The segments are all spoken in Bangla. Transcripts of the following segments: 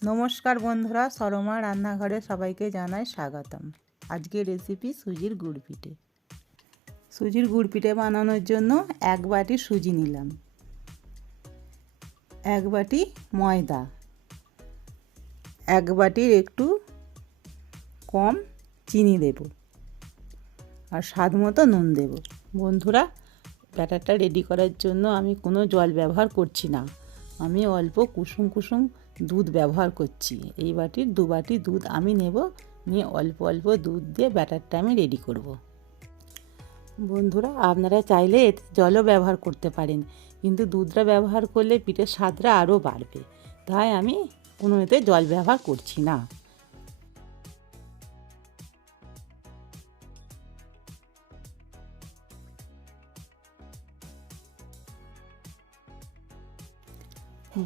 नमस्कार बंधुरा सरमा रान्नाघरे सबाइके जानाई स्वागतम। आज के रेसिपि सुजिर गुड़ पिठे। सुजिर गुड़ पिठे बानानोर जोन्नो एक बाटी सुजी निलाम, एक बाटी मयदा, एक बाटिर एकटू कम चीनी देब और स्वाद मतो नुन देब। बंधुरा ব্যাটারটা रेडी करार जोन्नो आमी कोनो जल व्यवहार करछि ना, आमी अल्प कुसुम कुसुम दूध व्यवहार करछि। এই বাটির 2 বাটি দুধ আমি নেব, নিয়ে অল্প অল্প দুধ দিয়ে ব্যাটারটা আমি রেডি করব। বন্ধুরা আপনারা চাইলে এতে জলও ব্যবহার করতে পারেন, কিন্তু দুধটা ব্যবহার করলে পিঠের স্বাদটা আরও বাড়বে, তাই আমি কোনো এতে জল ব্যবহার করছি না।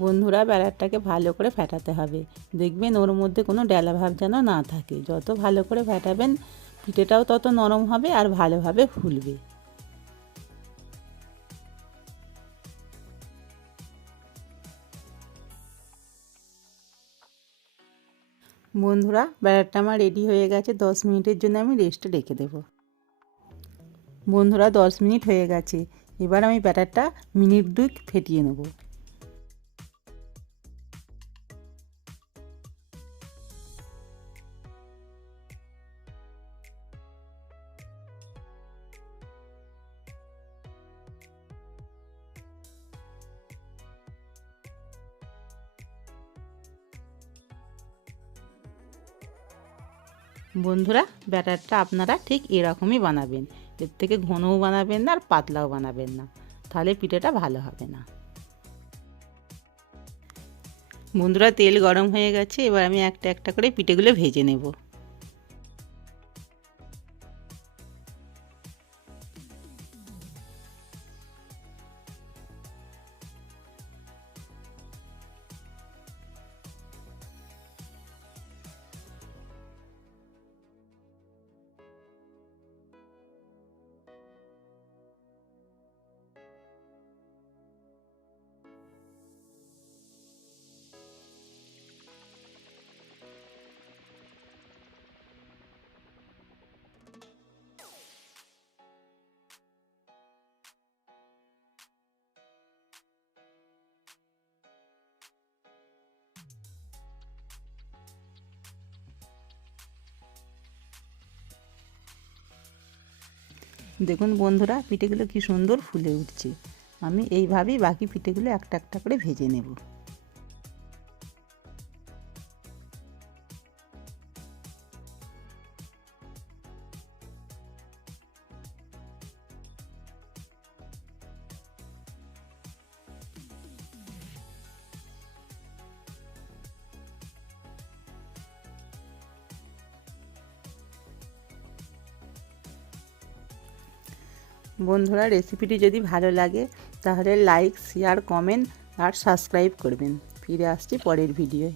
বন্ধুরা ব্যাটারটাকে ভালো করে ফেটাতে হবে, দেখবেন ওর মধ্যে কোনো ডেলা ভাব যেন না থাকে। যত ভালো করে ফেটাবেন পিঠেটাও তত নরম হবে আর ভালোভাবে ফুলবে। বন্ধুরা ব্যাটারটা আমার রেডি হয়ে গেছে, 10 মিনিটের জন্য আমি রেস্টে রেখে দেব। বন্ধুরা 10 মিনিট হয়ে গেছে, এবার আমি ব্যাটারটা মিনিট 2 ফেটিয়ে নেব। বন্ধুরা ব্যাটারটা আপনারা ঠিক এরকমই বানাবেন, এর থেকে ঘনও বানাবেন না আর পাতলাও বানাবেন না, তাহলে পিঠেটা ভালো হবে না। বন্ধুরা তেল গরম হয়ে গেছে, এবার আমি একটা একটা করে পিঠেগুলো ভেজে নেব। দেখুন বন্ধুরা পিঠেগুলো কি সুন্দর ফুলে উঠছে। আমি এইভাবেই বাকি পিঠেগুলো একটা একটা করে ভেজে নেব। বন্ধুরা রেসিপিটি যদি ভালো লাগে তাহলে লাইক, শেয়ার, কমেন্ট আর সাবস্ক্রাইব করবেন। ফিরে আসছি পরের ভিডিওয়।